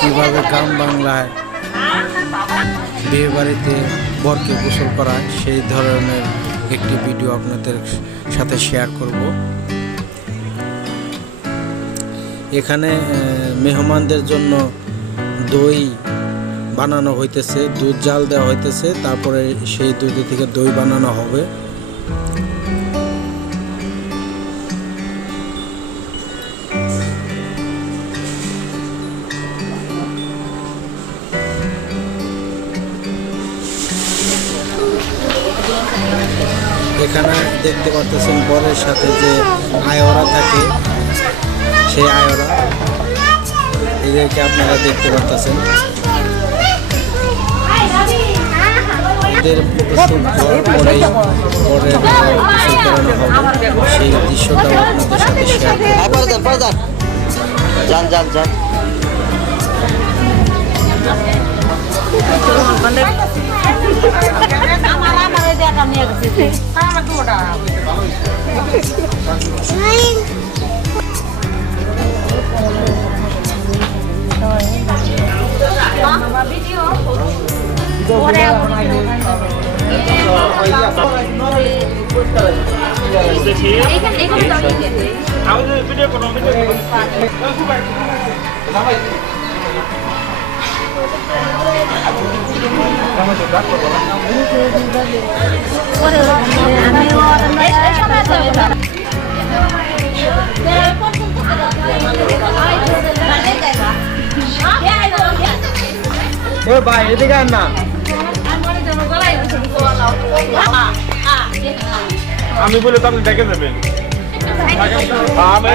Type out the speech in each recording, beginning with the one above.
কীভাবে গ্রাম বাংলায় বিয়ে বাড়িতে বরকে গোসল করা সেই ধরনের একটি ভিডিও আপনাদের সাথে শেয়ার করব। এখানে মেহমানদের জন্য দই বানানো হইতেছে, দুধ জাল দেওয়া হইতেছে, তারপরে সেই দুধ থেকে দই বানানো হবে। এখানে দেখতে পাচ্ছেন বরের সাথে যে আয়রা থাকে সেই আয়রা। এদেরকে আপনারা দেখতে পাচ্ছেন এদের ফটোশুট হওয়ার পরে করানো হবে সেই দৃশ্যটাও আপনাদের সাথে শেয়ার করব। পরে পরে যান যান যান। এ ভাই এদিকে আন না আমি বলে তো আপনি ডেকে দেবেন আমি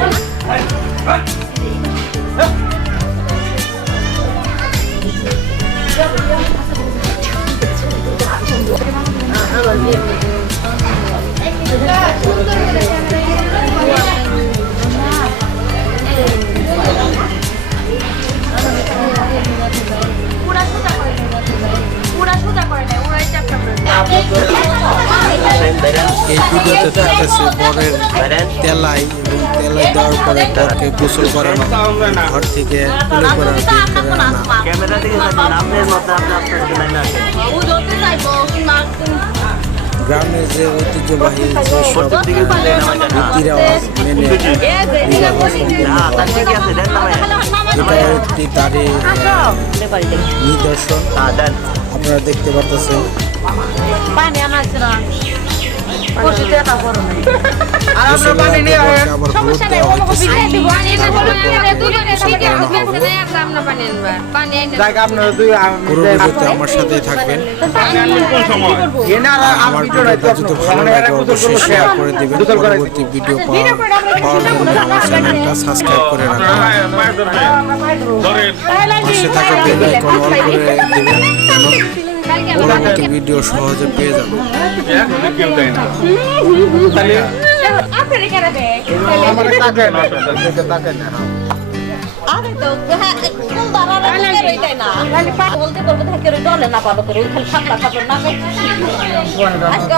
এই ভিডিওতে থাকতেছে বরের তেলাই এবং তেলাই দেওয়ার পরে বরকে গোসল করানো ঘর থেকে তুলে করে বের করে আনা। গ্রামের যে ঐতিহ্যবাহী যেসব দিকে দিলে নামাই দেন রীতি রেওয়াজ মেনে বিবাহ সম্পন্ন হ্যাঁ হয় নামাই এটা একটি তারই নিদর্শন। হ্যাঁ আপনারা দেখতে পাচ্ছেন আমরা সাথেই থাকবেন কোন সময় এনারা আমার ভিডিওটা যদি ভালো লাগে অবশ্যই শেয়ার করে দিবেন পরবর্তী ভিডিও পাওয়ার পাওয়ার জন্য আমার চ্যানেলটা সাবস্ক্রাইব করে রাখবেন হ্যাঁ মায়ের ধরবেন ধরেন পাশে থাকা বেল আইকন অল করে দিবেন যেন পরবর্তী ভিডিও সহজে পেয়ে হ্যাঁ না আজকে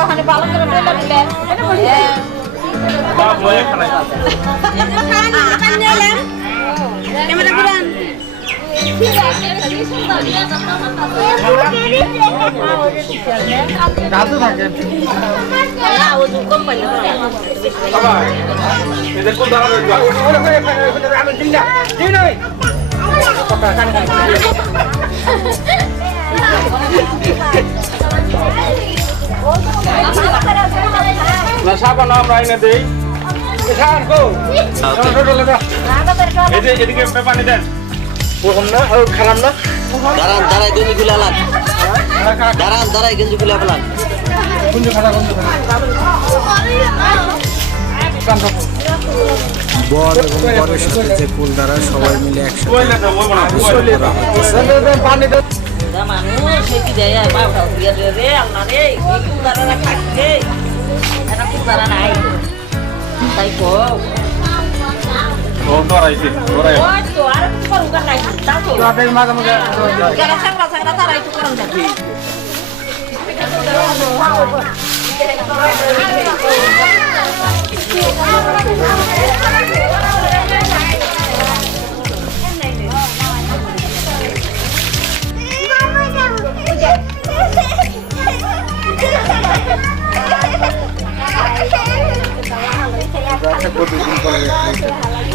দাদু থাকেন না সাবান আমরা এনে দেই। এখান কো ছোট লাগা এই যে এদিকে পানি দেন। ওরকম না ও খারাপ না? দাঁড়ান দাঁড়াই গেঞ্জি খুলে আলান দাঁড়ান দাঁড়াই গেঞ্জি খুলে কুঞ্জ বর এবং বরের সাথে যে কুল দ্বারা সবাই মিলে একসাথে আর তাই কো Gracias por tu.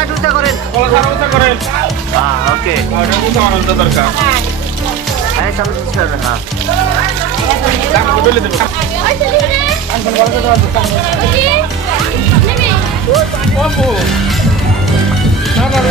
ষাট উঁচা করেন। করেন। হ্যাঁ ওকে দরকার হ্যাঁ সামনে চেষ্টা করবেন হ্যাঁ দামকে বলে দেবো বাবু তারপরে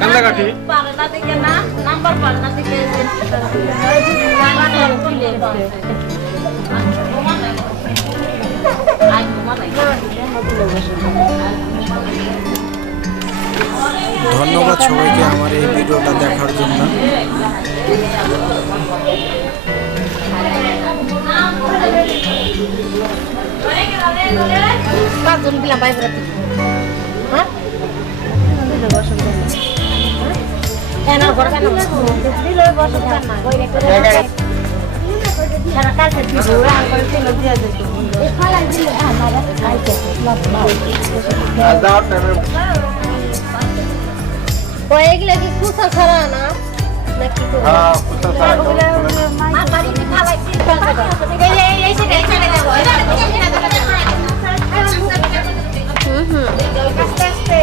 কান্দাকাটি? পারে না থেকে নাম্বার পারে না থেকে ধন্যবাদ সবাইকে আমার এই ভিডিওটা দেখার জন্য। পাঁচজন বাইরে হ্যাঁ। কেন ঘর কেন দিল বসে না সারা কালকে দিব আর করে দিল দিয়ে দিত এই ফালা দিল আমার আইতে লাভ লাভ যাওয়ার টাইমে ও এগুলা কি কুসা ছাড়া না নাকি তো হ্যাঁ কুসা ছাড়া আর বাড়িতে খাওয়াই কি এই এই এই সেটা এখানে দেবো হুম হুম আস্তে আস্তে